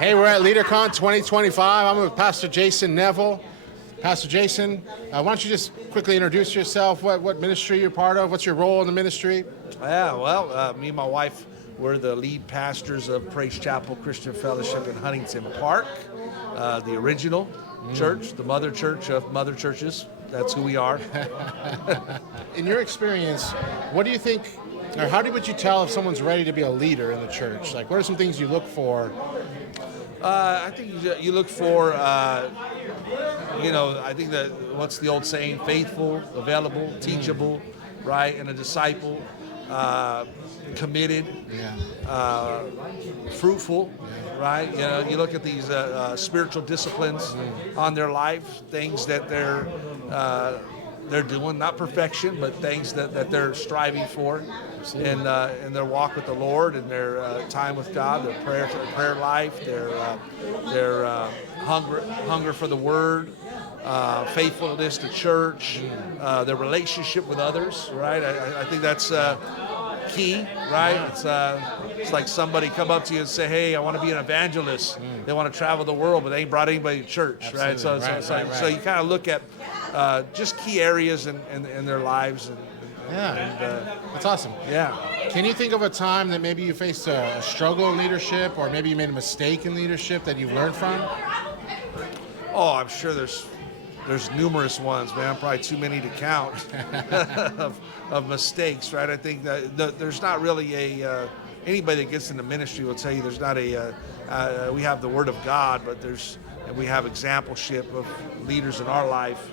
Hey, we're at LeaderCon 2025. I'm with Pastor Jason Neville. Pastor Jason, why don't you just quickly introduce yourself, what ministry you're part of, what's your role in the ministry? Yeah, well, me and my wife, we're the lead pastors of Praise Chapel Christian Fellowship in Huntington Park, the original church, the mother church of mother churches. That's who we are. In your experience, what do you think, or how would you tell if someone's ready to be a leader in the church? Like, what are some things you look for? I think you look for, I think that, what's the old saying? Faithful, available, teachable, right? And a disciple, committed, fruitful, right? You know, you look at these spiritual disciplines on their life, things that they're doing, not perfection, but things that they're striving for, in their walk with the Lord, and their time with God, their prayer life, their hunger for the Word, faithfulness to church, their relationship with others, right? I think that's key, right? It's like somebody come up to you and say, "Hey, I want to be an evangelist." They want to travel the world, but they ain't brought anybody to church, right? So you kind of look at just key areas in their lives. That's awesome. Yeah. Can you think of a time that maybe you faced a struggle in leadership, or maybe you made a mistake in leadership that you've learned from? Oh, I'm sure there's numerous ones, man. Probably too many to count of mistakes, right? I think that there's not really anybody that gets into ministry will tell you there's not we have the Word of God, but we have exampleship of leaders in our life.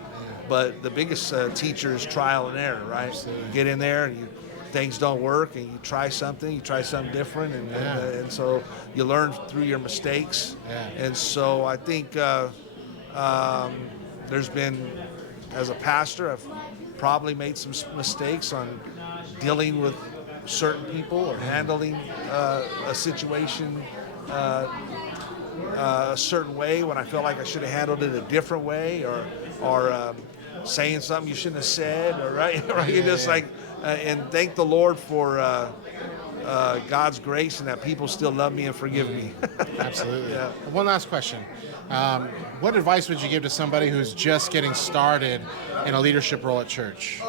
But the biggest teacher is trial and error, right? Absolutely. You get in there and things don't work, and you try something different, and so you learn through your mistakes. Yeah. And so I think there's been, as a pastor, I've probably made some mistakes on dealing with certain people or handling a situation a certain way when I felt like I should have handled it a different way, or saying something you shouldn't have said, or right? You're just like, and thank the Lord for God's grace and that people still love me and forgive me. Absolutely. Yeah. One last question. What advice would you give to somebody who's just getting started in a leadership role at church?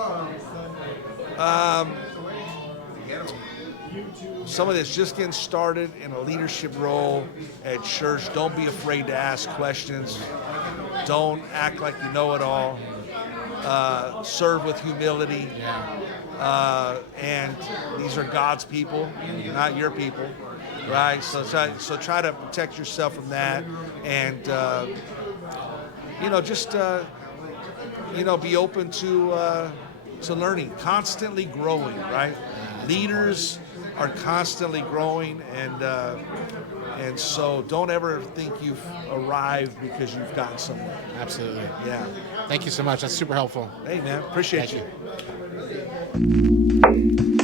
Somebody that's just getting started in a leadership role at church, don't be afraid to ask questions. Don't act like you know it all. Serve with humility. And these are God's people, not your people, right? So try to protect yourself from that, and be open to learning, constantly growing, right? Leaders are constantly growing, and so don't ever think you've arrived because you've gotten somewhere. Absolutely. Yeah. Thank you so much. That's super helpful. Hey, man, appreciate Thank you.